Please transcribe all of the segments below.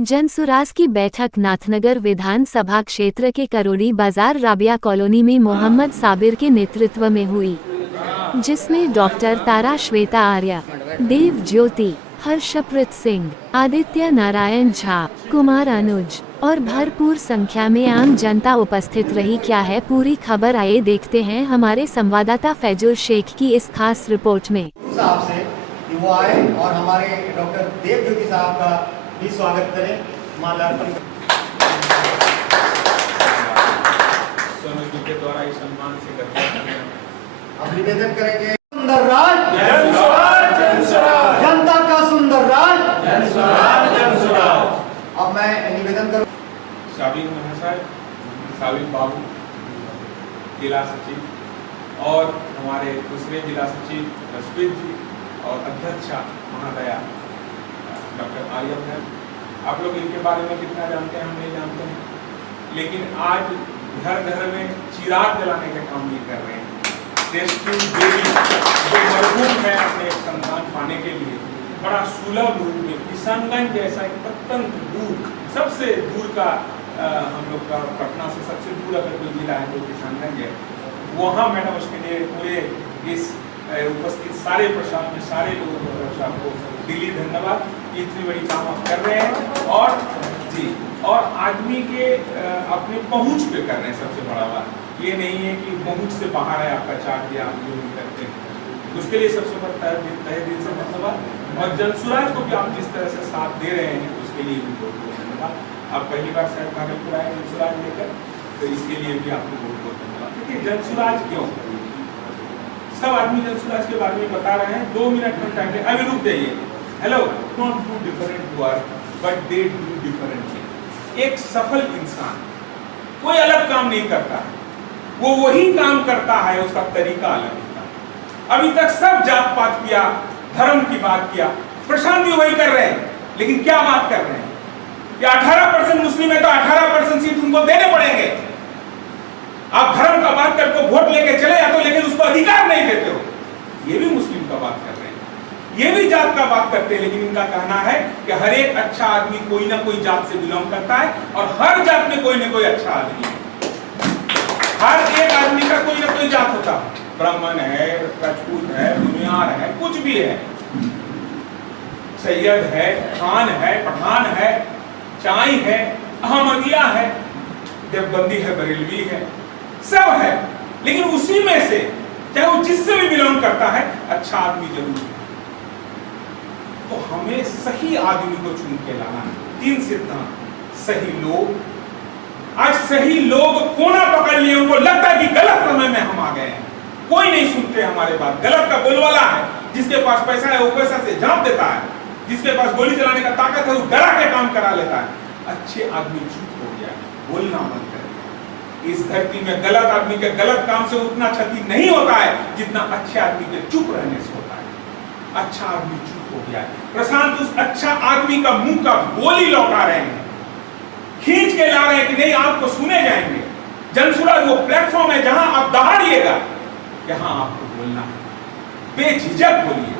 जनसुराज की बैठक नाथनगर विधानसभा क्षेत्र के करोड़ी बाजार राबिया कॉलोनी में मोहम्मद साबिर के नेतृत्व में हुई, जिसमें डॉक्टर तारा श्वेता आर्य, देव ज्योति, हर्षप्रीत सिंह, आदित्य नारायण झा, कुमार अनुज और भरपूर संख्या में आम जनता उपस्थित रही। क्या है पूरी खबर, आइए देखते हैं हमारे संवाददाता फैजुल शेख की इस खास रिपोर्ट में। साहब से वो आए और हमारे डॉक्टर देव ज्योति साहब का भी स्वागत करें, माल्यार्पण सोनू जी के द्वारा इस सम्मान से करते हैं। अब निवेदन करेंगे, सुंदर राज जन स्वराज, जन स्वराज, जनता का सुंदर राज जन स्वराज, जन स्वराज। अब मैं निवेदन करूं, साबिर महाशय, साबिर बाबू जिला सचिव और हमारे दूसरे जिला सचिव रश्मित जी और अध्यक्षा महादया डॉक्टर आर्यन है। आप लोग इनके बारे में कितना जानते हैं हम नहीं जानते हैं, लेकिन आज घर घर में चिराग जलाने का काम नहीं कर रहे हैं। टेस्टिंग बेबी जो मरहूम है अपने संतान पाने के लिए बड़ा सुलभ रूप में किशनगंज जैसा एक अत्यंत दूर, सबसे दूर का हम लोग का पटना से सबसे दूर अगर कोई जिला है तो किशनगंज है। वहाँ मैडम उसके लिए पूरे इस उपस्थित सारे प्रशासन में सारे लोगों को तरफ से आपको दिली धन्यवाद। इतनी बड़ी काम आप कर रहे हैं और जी और आदमी के अपने पहुंच पे कर रहे हैं। सबसे बड़ा बात ये नहीं है कि पहुंच से बाहर है आपका चार्ट दिया आप जो भी करते हैं, उसके लिए सबसे बड़ा तहे दिल से धन्यवाद। और जनसुराज को भी आप जिस तरह से साथ दे रहे हैं उसके लिए भी बहुत बहुत धन्यवाद। आप पहली बार शायद भागलपुर आए जनसुराज लेकर, तो इसके लिए भी आपको बहुत बहुत धन्यवाद। देखिए जनसुराज क्यों, सब आदमी जनसुराज के बारे में बता रहे हैं, 2 मिनट में टाइम अभी रुक जाइए। Hello, not do different work but they do differently. एक सफल इंसान कोई अलग काम नहीं करता है, वो वही काम करता है, उसका तरीका अलग होता है। अभी तक सब जात पात किया, धर्म की बात किया, प्रशांत भी वही कर रहे हैं, लेकिन क्या बात कर रहे हैं कि 18% मुस्लिम है तो 18% सीट उनको देने पड़ेंगे। आप धर्म का बात करके वोट लेके चले जाते हो, लेकिन उसको अधिकार नहीं देते हो। ये भी मुस्लिम का बात कर रहे हैं, ये भी जात का बात करते हैं, लेकिन इनका कहना है कि हर एक अच्छा आदमी कोई ना कोई जात से बिलोंग करता है और हर जात में कोई ना कोई अच्छा आदमी है। हर एक आदमी का कोई ना कोई जात होता है, ब्राह्मण है, राजपूत है, भूमियार है, कुछ भी है, सैयद है, खान है, पठान है, चाई है, अहमदिया है, देवबंदी है, बरेलवी है, सब है। लेकिन उसी में से चाहे वो जिससे भी बिलोंग करता है, अच्छा आदमी जरूर है। तो हमें सही आदमी को चुन के लाना है। 3 सिद्धांत, सही लोग। आज सही लोग कोना पकड़ लिए, उनको लगता है कि गलत समय में हम आ गए हैं, कोई नहीं सुनते हमारे बात। गलत का बोलवाला है, जिसके पास पैसा है वो पैसा से झांप देता है, जिसके पास गोली चलाने का ताकत है वो डरा के काम करा लेता है। अच्छे आदमी चुप हो गया, बोलना बंद कर दिया। इस धरती में गलत आदमी के गलत काम से उतना क्षति नहीं होता है जितना अच्छे आदमी के चुप रहने से होता है। अच्छा आदमी चुप हो गया है। प्रशांत उस अच्छा आदमी का मुंह का गोली लौटा रहे हैं, खींच के ला रहे हैं कि नहीं आपको सुने जाएंगे। जनसुराज वो प्लेटफॉर्म है जहां आप दहाड़िएगा, यहां आपको बोलना है, बेझिझक बोलिए।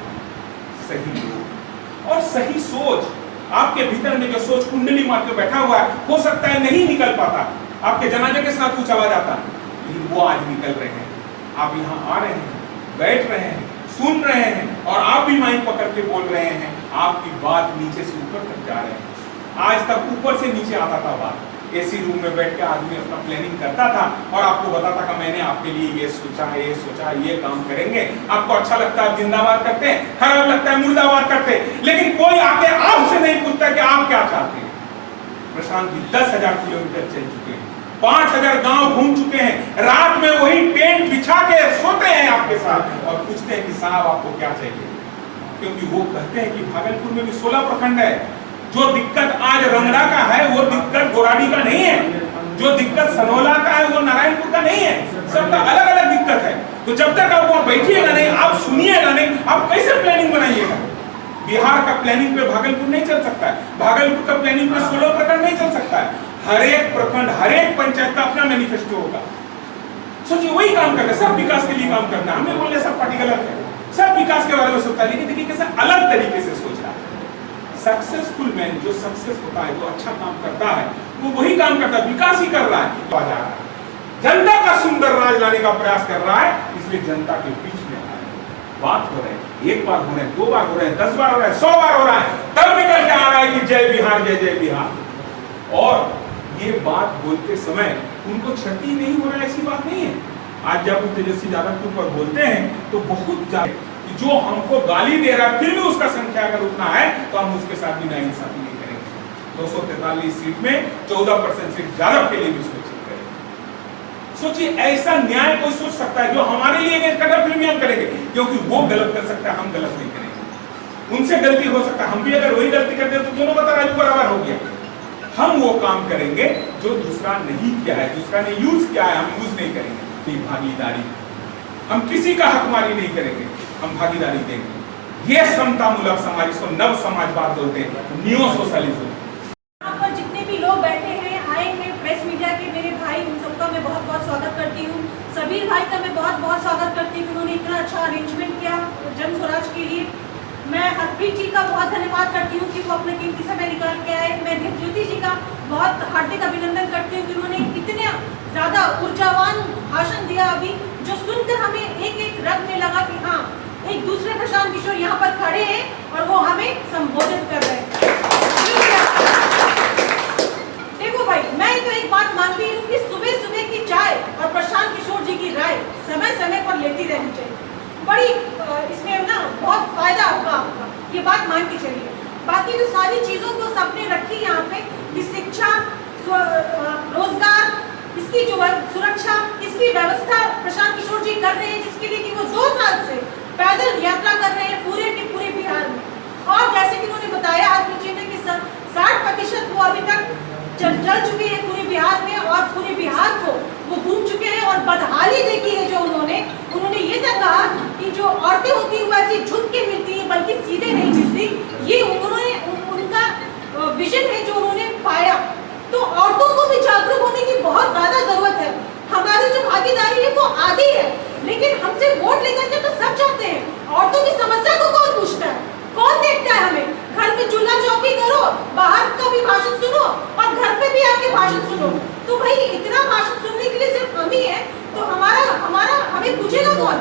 सही लोग और सही सोच, आपके भीतर में जो सोच कुंडली मार के बैठा हुआ है, हो सकता है नहीं निकल पाता, आपके जनाजे के साथ कुछ आवाज आता, लेकिन वो आज निकल रहे हैं। आप यहाँ आ रहे हैं, बैठ रहे हैं, सुन रहे हैं और आप भी माइक पकड़ के बोल रहे हैं। आपकी बात नीचे से ऊपर तक जा रहे हैं। आज तक ऊपर से नीचे आता था बात, एसी रूम में बैठ के आदमी अपना प्लानिंग करता था और आपको बताता था मैंने आपके लिए ये सोचा, ये काम करेंगे। आपको अच्छा लगता है जिंदाबाद करते हैं, खराब लगता है मुर्दाबाद करते हैं, लेकिन कोई आके आपसे नहीं पूछता कि आप क्या चाहते हैं। प्रशांत जी 10,000 किलोमीटर चल चुके हैं, 5,000 गांव घूम चुके हैं, रात में वही टेंट बिछा के सोते हैं आपके साथ और पूछते हैं कि साहब आपको क्या चाहिए। क्योंकि वो कहते हैं कि भागलपुर में भी 16 प्रखंड है। जो दिक्कत आज रंगड़ा का है वो दिक्कत गोराडी का नहीं है, जो दिक्कत सनोला का है वो नारायणपुर का नहीं है, सबका अलग अलग दिक्कत है। तो जब तक आप वहां बैठिएगा नहीं, आप सुनिएगा नहीं, आप कैसे प्लानिंग बनाइएगा। बिहार का प्लानिंग पे भागलपुर नहीं चल सकता है, भागलपुर का प्लानिंग पे 16 प्रखंड नहीं चल सकता है। हर एक प्रखंड, हर एक पंचायत का अपना मैनिफेस्टो होगा। सोचिए वही काम करता है, सब विकास के लिए काम करता है। हमें बोलने सब पार्टी गलत है, सब विकास के बारे में सोचता है, लेकिन देखिए कैसे अलग तरीके से सोच रहा है। सक्सेसफुल मैन जो सक्सेस होता है, जो अच्छा काम करता है, वो वही काम करता है, विकास ही कर रहा है, आ जा रहा है, जनता का सुंदर राज लाने का प्रयास कर रहा है, इसलिए जनता के बीच में आ रहा है। बात हो रही है, एक बार हो रहे हैं, 2 बार हो रहे हैं, 10 बार हो रहे हैं, 100 बार हो रहा है, तब निकल के आ रहा है कि जय बिहार, जय जय बिहार। और ये बात बोलते समय उनको क्षति नहीं हो रहा है, ऐसी बात नहीं है। आज जब तेजस्वी यादव के ऊपर बोलते हैं तो बहुत ज्यादा, जो हमको गाली दे रहा है फिर भी उसका संख्या अगर उतना है तो हम उसके साथ भी नाइंसाफी नहीं करेंगे। 243 सीट में 14% सीट यादव के लिए भी सुनिश्चित करेंगे। सोचिए, ऐसा न्याय कोई सोच सकता है जो हमारे लिए कदम फिर भी हम करेंगे, क्योंकि वो गलत कर सकता है, हम गलत नहीं करेंगे। उनसे गलती हो सकता है, हम भी अगर वही गलती करते हैं तो दोनों का तराजू बराबर हो गया। हम वो काम करेंगे जो दूसरा नहीं किया है, दूसरा ने यूज किया है, हम यूज नहीं करेंगे। भागीदारी, हम किसी का हकमारी नहीं करेंगे, हम भागीदारी देंगे। ये समतामूलक समाज, इसको नव समाजवाद बोलते हैं, नियो सोशलिज्म। यहाँ पर जितने भी लोग बैठे हैं, आए हैं, प्रेस मीडिया के मेरे भाई, उन सबका मैं बहुत बहुत स्वागत करती हूँ। सबीर भाई का मैं बहुत बहुत स्वागत करती हूँ, उन्होंने इतना अच्छा अरेंजमेंट किया जन स्वराज के लिए। मैं हरप्रीत जी का बहुत धन्यवाद करती हूँ कि वो अपने कीमती समय निकाल के आए। मैं देवज्योति जी का बहुत हार्दिक अभिनंदन करती हूँ कि उन्होंने इतने ज़्यादा ऊर्जावान भाषण दिया अभी, जो सुनकर हमें एक एक रग में लगा कि हाँ, एक दूसरे प्रशांत किशोर यहाँ पर खड़े हैं और वो हमें संबोधित कर रहे हैं। देखो भाई, मैं तो एक बात मानती हूँ कि सुबह सुबह की चाय और प्रशांत किशोर जी की राय समय समय पर लेती रहनी चाहिए। बड़ी इसमें ना बहुत फायदा होगा आपका, ये बात मान के चलिए। बाकी तो सारी चीज़ों को सबने रखी यहाँ पे कि शिक्षा, रोजगार, इसकी जो सुरक्षा, इसकी व्यवस्था प्रशांत किशोर जी कर रहे हैं, जिसके लिए कि वो 2 साल से पैदल यात्रा कर रहे हैं पूरे के पूरे बिहार में। और जैसे कि उन्होंने बताया आरपी जी ने कि 60% वो अभी तक चल चुके हैं पूरे बिहार में, और पूरे बिहार को वो घूम चुके हैं। और बदहाली देखी है जो उन्होंने ये तक कहा कि जो औरतें होती हैं वो ऐसी झुक के मिलती हैं, बल्कि सीधे नहीं मिलती। ये उन्होंने उनका विजन है जो उन्होंने पाया। तो औरतों को भी जागरूक होने की बहुत ज्यादा जरूरत है। हमारी जो भागीदारी है वो आधी है, लेकिन हमसे वोट लेकर के तो सब चाहते हैं। औरतों की समस्या को कौन पूछता है, कौन देखता है? हमें घर में चूल्हा चौकी करो, बाहर का भी भाषण सुनो और घर पे भी आके भाषण सुनो। तो भाई इतना भाषण सुनने के लिए सिर्फ हम ही है, तो हमारा हमें पूछेगा कौन?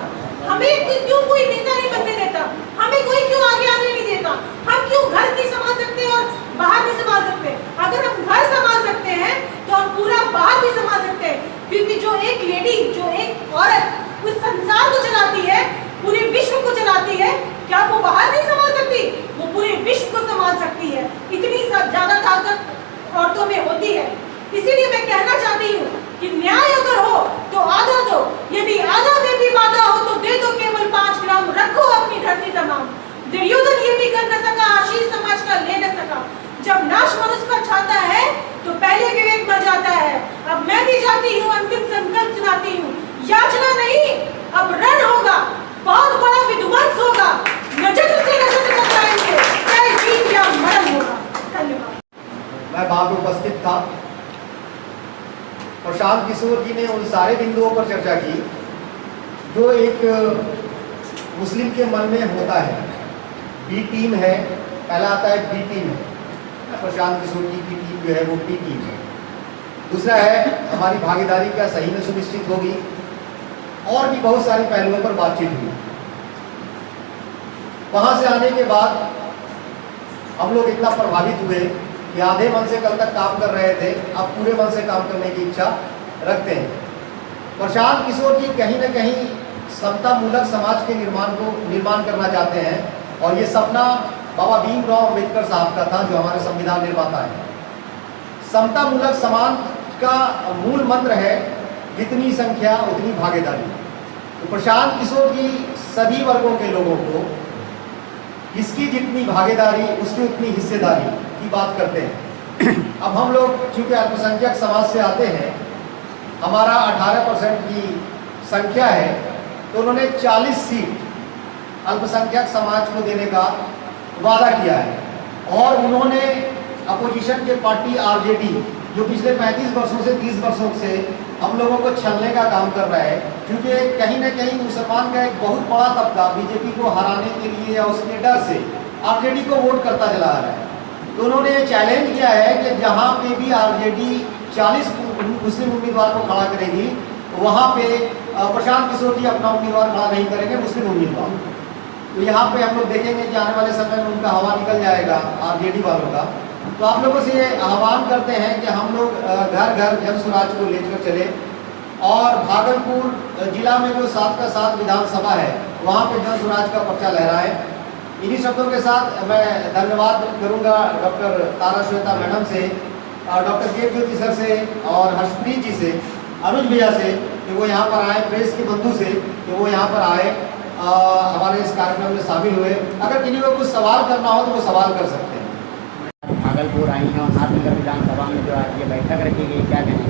हमें क्यों कोई नेता नहीं बनने देता? हमें कोई क्यों आगे आने नहीं देता? हम क्यों घर नहीं संभाल सकते और बाहर नहीं संभाल सकते? अगर हम घर संभाल सकते हैं तो हम पूरा बाहर भी संभाल सकते हैं, क्योंकि जो एक लेडी, जो एक औरत उस संसार को चलाती है, पूरे विश्व को चलाती है, क्या वो बाहर नहीं संभाल सकती? वो पूरे विश्व को संभाल सकती है। इतनी ज्यादा ताकत औरतों में होती है। इसीलिए मैं कहना चाहती हूँ कि न्याय अगर हो तो आधा दो, यदि आधा में भी वादा हो तो दे दो केवल 5 ग्राम, रखो अपनी धरती तमाम। दुर्योधन ये भी कर न सका, आशीष समाज का ले न सका। जब नाश मनुष्य पर छाता है तो पहले विवेक मर जाता है। अब मैं भी जाती हूँ, अंतिम संकल्प सुनाती हूँ। याचना नहीं, अब रण होगा, बहुत बड़ा विध्वंस होगा, नजर से नजर टकराएंगे, चाहे जीत या मरण होगा। धन्यवाद। मैं वहां पे उपस्थित था। प्रशांत किशोर जी ने उन सारे बिंदुओं पर चर्चा की जो एक मुस्लिम के मन में होता है। बी टीम है, पहला आता है बी टीम है, प्रशांत किशोर जी की टीम जो है वो बी टीम है। दूसरा है हमारी भागीदारी क्या सही में सुनिश्चित होगी, और भी बहुत सारी पहलुओं पर बातचीत हुई। वहां से आने के बाद हम लोग इतना प्रभावित हुए कि आधे मन से कल तक काम कर रहे थे, अब पूरे मन से काम करने की इच्छा रखते हैं। प्रशांत किशोर जी कहीं न कहीं समतामूलक समाज के निर्माण करना चाहते हैं, और ये सपना बाबा भीमराव अम्बेडकर साहब का था, जो हमारे संविधान निर्माता है। समतामूलक समाज का मूल मंत्र है जितनी संख्या उतनी भागीदारी। तो प्रशांत किशोर जी सभी वर्गों के लोगों को इसकी जितनी भागीदारी उसकी उतनी हिस्सेदारी की बात करते हैं। अब हम लोग चूंकि अल्पसंख्यक समाज से आते हैं, हमारा 18% की संख्या है, तो उन्होंने 40 सीट अल्पसंख्यक समाज को देने का वादा किया है। और उन्होंने अपोजिशन के पार्टी आरजेडी, जो पिछले 35 वर्षों से 30 वर्षों से हम लोगों को छलने का काम कर रहा है, क्योंकि कहीं न कहीं मुसलमान का एक बहुत बड़ा तबका बीजेपी को हराने के लिए या उसके डर से आरजेडी को वोट करता चला आ रहा है। तो उन्होंने ये चैलेंज किया है कि जहाँ पे भी आरजेडी 40 मुस्लिम उम्मीदवार को खड़ा करेगी वहाँ पे प्रशांत किशोर जी अपना उम्मीदवार खड़ा नहीं करेंगे, मुस्लिम उम्मीदवार। तो यहाँ पे हम लोग देखेंगे कि आने वाले समय में उनका हवा निकल जाएगा आरजेडी वालों का। तो आप लोगों से आह्वान करते हैं कि हम लोग घर घर जन स्वराज को लेकर चले और भागलपुर जिला में जो 7 का 7 विधानसभा है वहाँ पे जन स्वराज का पर्चा लहराए। इन्हीं शब्दों के साथ मैं धन्यवाद करूँगा डॉक्टर तारा श्वेता मैडम से, डॉक्टर के ज्योति सर से और हर्षप्रीत जी से, अनुज भैया से कि वो यहाँ पर आए, प्रेस के बंधु से कि वो यहाँ पर आए, हमारे इस कार्यक्रम में शामिल हुए। अगर किसी को कुछ सवाल करना हो तो वो सवाल कर सकते हैं। भागलपुर आई हैं और नाथनगर विधानसभा में जो आज ये बैठक रखी गई, क्या कहेंगे?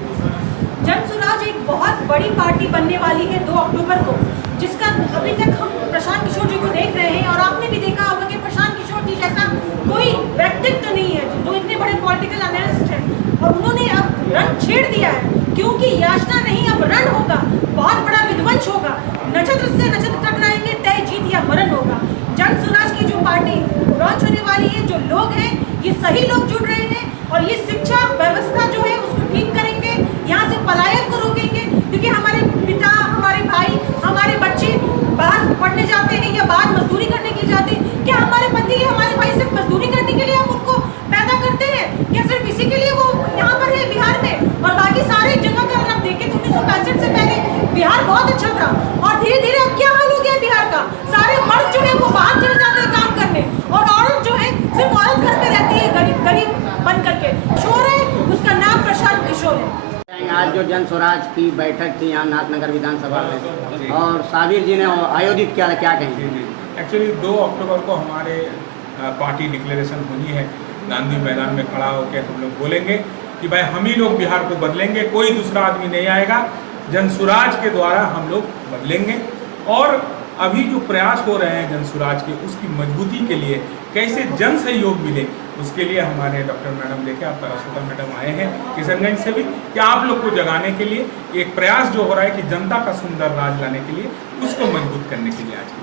जन स्वराज एक बहुत बड़ी पार्टी बनने वाली है 2 अक्टूबर को, जिसका अभी तक हम प्रशांत किशोर जी को देख रहे हैं। और आपने भी देखा होगा कि प्रशांत किशोर जी जैसा कोई व्यक्तित्व तो नहीं है जो इतने बड़े पॉलिटिकल एनालिस्ट हैं, और उन्होंने अब रण छेड़ दिया है, क्योंकि याचना नहीं अब रण होगा, बहुत बड़ा विध्वंस होगा, नक्षत्र से नक्षत्र टकराएंगे, तय जीत या मरण होगा। जन स्वराज की जो पार्टी लॉन्च होने वाली है, जो लोग हैं ये सही लोग जुड़ रहे हैं, और ये शिक्षा व्यवस्था जो है उसको ठीक करेंगे, यहाँ से पलायन को रोकेंगे, क्योंकि हमारे पिता, हमारे भाई, हमारे बच्चे बाहर पढ़ने जाते हैं या बाहर मजदूरी करने के लिए जाते हैं। क्या हमारे पति हमारे भाई सिर्फ मजदूरी करने के लिए हम उनको पैदा करते हैं? क्या सिर्फ इसी के लिए वो यहाँ पर है बिहार में? और बाकी सारे जगह का अगर आप देखें तो 1965 से पहले बिहार बहुत अच्छा था, और धीरे धीरे अब क्या हाल हो गया बिहार का? सारे मर्द जो है वो बाहर चले जाते हैं काम करने, और औरत जो है सिर्फ औरत घर में रहती है गरीब गरीब बन करके। शोर है, उसका नाम प्रशांत किशोर है। आज जो जन स्वराज की बैठक थी यहाँ नाथनगर विधानसभा में और साबिर जी ने आयोजित किया, क्या कहेंगे? एक्चुअली 2 अक्टूबर को हमारे पार्टी डिक्लेरेशन होनी है, गांधी मैदान में खड़ा होकर हम लोग बोलेंगे कि भाई हम ही लोग बिहार को बदलेंगे, कोई दूसरा आदमी नहीं आएगा, जन स्वराज के द्वारा हम लोग बदलेंगे। और अभी जो प्रयास हो रहे हैं जन स्वराज के, उसकी मजबूती के लिए कैसे जन सहयोग मिले, उसके लिए हमारे डॉक्टर मैडम देखे, आप तारा मैडम आए हैं किशनगंज से भी, कि आप लोग को जगाने के लिए एक प्रयास जो हो रहा है कि जनता का सुंदर राज लाने के लिए, उसको मजबूत करने के लिए आज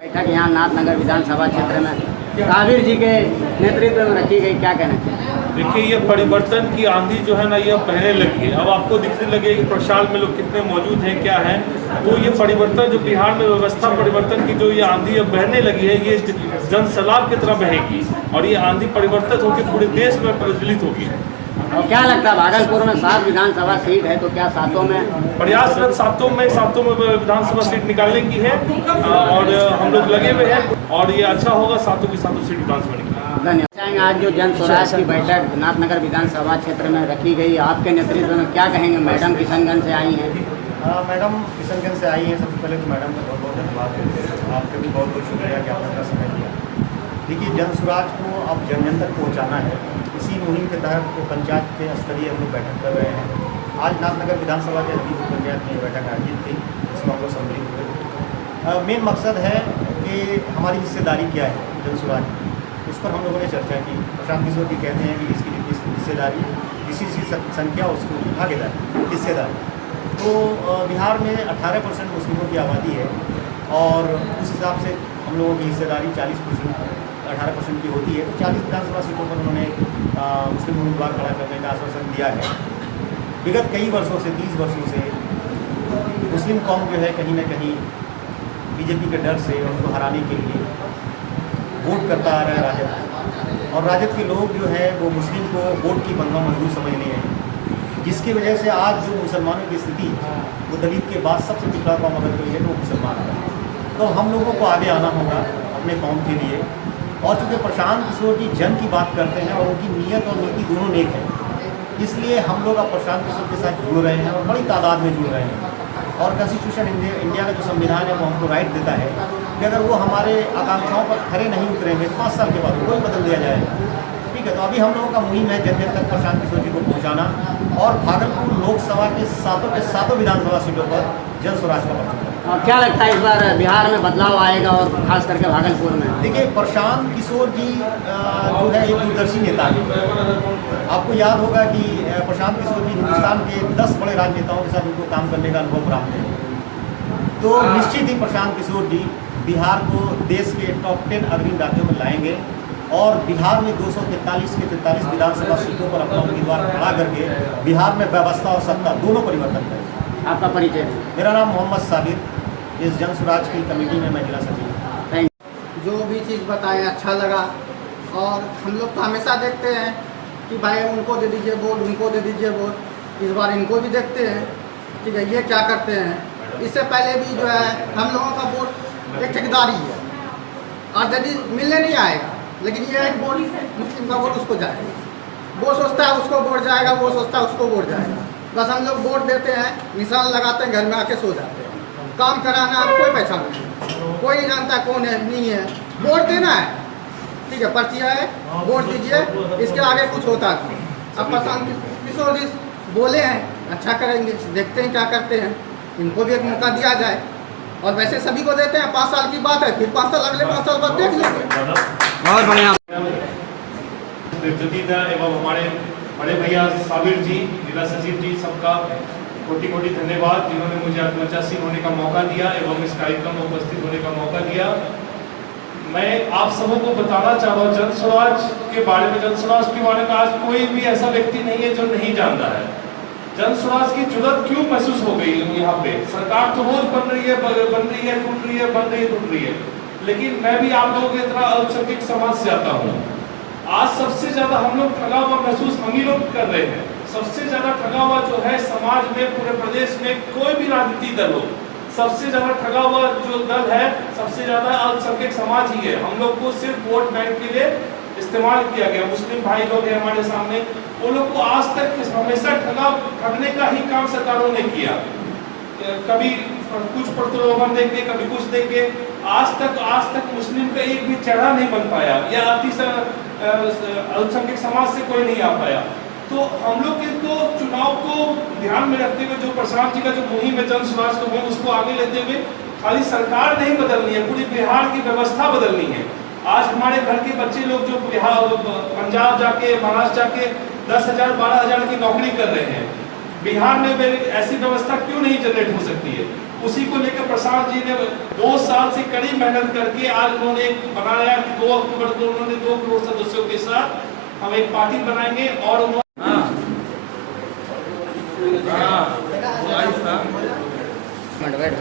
बैठक यहाँ नाथनगर विधानसभा क्षेत्र में साबिर जी के नेतृत्व में रखी गई, क्या कहना चाहिए? देखिए, ये परिवर्तन की आंधी जो है ना, ये बहने लगी है। अब आपको दिखने लगे कि प्रशाल में लोग कितने मौजूद हैं, क्या है। तो ये परिवर्तन जो बिहार में व्यवस्था परिवर्तन की जो ये आंधी अब बहने लगी है, ये जन सैलाब की तरह बहेगी, और ये आंधी परिवर्तित होकर पूरे देश में प्रज्वलित होगी। और क्या लगता है, भागलपुर में 7 विधानसभा सीट है, तो क्या सातों में प्रयासरत सातों में विधानसभा सीट निकालने की है, और हम लोग लगे हुए हैं, और ये अच्छा होगा, सातों की सातों सीट विधानसभा निकालेंगे। धन्यवाद। आज जो जन स्वराज की बैठक नाथनगर विधानसभा क्षेत्र में रखी गई, आपके नेतृत्व में, क्या कहेंगे? मैडम किशनगंज से आई हैं। मैडम किशनगंज से आई हैं। सबसे पहले तो मैडम का बहुत बहुत धन्यवाद, आपका भी बहुत बहुत शुक्रिया कि आपने अपना समय दिया। देखिए, जन स्वराज को अब जन जन तक पहुँचाना है, इसी मुहिम के तहत पंचायत के स्तरीय हम लोग बैठक कर रहे हैं। आज नाथनगर विधानसभा के हबीबपुर पंचायत में बैठक आयोजित थी, जिसमें हम लोग सम्मिलित हुए। मेन मकसद है कि हमारी हिस्सेदारी क्या है जन स्वराज, उस पर हम लोगों ने चर्चा की। प्रशांत किशोर जी कहते हैं कि इसकी हिस्सेदारी, किसी संख्या उसको भागीदारी, हिस्सेदारी। तो बिहार में 18% मुस्लिमों की आबादी है, और उस हिसाब से हम लोगों की हिस्सेदारी 40%, 18% की होती है। तो 40 विधानसभा सीटों पर उन्होंने मुस्लिम उम्मीदवार खड़ा करने का आश्वासन दिया है। विगत कई वर्षों से, 30 वर्षों से मुस्लिम कौम जो है कहीं ना कहीं बीजेपी के डर से उनको हराने के लिए वोट करता आ रहा है राजद, और राजद के लोग जो है वो मुस्लिम को वोट की बनवा मंजूर समझ नहीं रहे, जिसकी वजह से आज जो मुसलमानों की स्थिति, वो दलित के बाद सबसे पिछड़ा कौम अगर कोई है तो मुसलमान है। तो हम लोगों को आगे आना होगा अपने कौम के लिए। और चूँकि प्रशांत किशोर जी जन की बात करते हैं और उनकी नीयत और नीति दोनों नेक है, इसलिए हम लोग अब प्रशांत किशोर के साथ जुड़ रहे हैं और बड़ी तादाद में जुड़ रहे हैं। और कॉन्स्टिट्यूशन इंडिया का जो संविधान है वो हमको राइट देता है कि अगर वो हमारे आकांक्षाओं पर खरे नहीं उतरेंगे तो 5 साल के बाद कोई बदल दिया जाएगा। ठीक है, तो अभी हम लोगों का मुहिम है जन जन तक प्रशांत किशोर जी को पहुँचाना, और भागलपुर लोकसभा के सातों विधानसभा सीटों पर जन स्वराज का प्रचार। और क्या लगता है इस बार बिहार में बदलाव आएगा, और खास करके भागलपुर में? देखिए, प्रशांत किशोर जी जो है एक दूरदर्शी नेता है। आपको याद होगा कि प्रशांत किशोर जी हिंदुस्तान के 10 बड़े राजनेताओं के साथ उनको काम करने का अनुभव प्राप्त है। तो निश्चित ही प्रशांत किशोर जी बिहार को देश के टॉप 10 अग्रणी राज्यों में लाएंगे, और बिहार में 243 के 43 विधानसभा सीटों पर अपना उम्मीदवार खड़ा करके बिहार में व्यवस्था और सत्ता दोनों परिवर्तन करें। आपका परिचय? मेरा नाम मोहम्मद साबिर, इस जन स्वराज की कमेटी में मैं जिला सचिव हूँ। थैंक जो भी चीज़ बताएं अच्छा लगा। और हम लोग तो हमेशा देखते हैं कि भाई उनको दे दीजिए वोट, उनको दे दीजिए वोट, इस बार इनको भी देखते हैं, ठीक है, ये क्या करते हैं। इससे पहले भी जो है हम लोगों का वोट एक ठेकेदारी है और यदि मिलने नहीं आएगा, लेकिन ये एक वोट मुस्लिम का वोट उसको जाएगा, वो सोचता है उसको वोट जाएगा, वो सोचता है उसको वोट जाएगा। बस हम लोग वोट देते हैं, निशान लगाते हैं, घर में आके सो जाते हैं। काम कराना कोई पहचान नहीं, कोई नहीं जानता कौन है नहीं है, वोट देना है, ठीक है, पर्चियाँ है, वोट दीजिए, इसके आगे कुछ होता नहीं। अब प्रशांत किशोर जी बोले हैं अच्छा करेंगे, देखते हैं क्या करते हैं, इनको भी एक मौका दिया जाए। और वैसे सभी को देते हैं, 5 साल की बात है, फिर 5 साल अगले 5 साल बाद देख लेंगे। बहुत बढ़िया। एवं हमारे बड़े भैया साबिर जी, जिला सचिव जी, सबका कोटि कोटि धन्यवाद जिन्होंने मुझे आत्मचासी होने का मौका दिया एवं इस कार्यक्रम में उपस्थित होने का मौका दिया। मैं आप सबों को बताना चाह रहा हूँ जन स्वराज के बारे में, जन स्वराज के बारे में आज कोई भी ऐसा व्यक्ति नहीं है जो नहीं जानता है। जन स्वराज की जरूरत क्यों महसूस हो गई यहाँ पे? सरकार तो रोज बन रही है, टूट रही है, बन रही है, टूट रही है, लेकिन मैं भी आप लोगों की तरह अल्पसंख्यक समाज से आता हूँ। आज सबसे ज्यादा हम लोग ठगा हुआ महसूस हम ही लोग कर रहे हैं। सबसे ज्यादा ठगा हुआ जो है समाज में, पूरे प्रदेश में कोई भी राजनीतिक दल हो, सबसे ज्यादा ठगा हुआ जो दल है, सबसे ज्यादा अल्पसंख्यक समाज ही है। हम लोग को सिर्फ वोट बैंक के लिए इस्तेमाल किया गया। मुस्लिम भाई लोग हैं हमारे सामने, वो लोग को आज तक हमेशा ठगने का ही काम सरकारों ने किया। कभी कुछ प्रलोभन देके, कभी कुछ देके, आज तक मुस्लिम का एक भी चेहरा नहीं बन पाया, या अल्पसंख्यक समाज से कोई नहीं आ पाया। तो हम लोग को चुनाव को ध्यान में रखते हुए जो प्रशांत जी का जो मुहिम है जन स्वराज को मुहिम, उसको आगे लेते हुए खाली सरकार नहीं बदलनी है, पूरी बिहार की व्यवस्था बदलनी है। आज हमारे घर के बच्चे लोग जो बिहार, पंजाब जाके, महाराष्ट्र जाके 10,000 12,000 की नौकरी कर रहे हैं, बिहार में ऐसी व्यवस्था क्यों नहीं जनरेट हो सकती है? उसी को लेकर प्रशांत जी ने 2 साल से कड़ी मेहनत करके आज उन्होंने बनाया कि 2 अक्टूबर को उन्होंने 2 करोड़ सदस्यों के साथ हम एक पार्टी बनाएंगे और उन्होंने बैठ।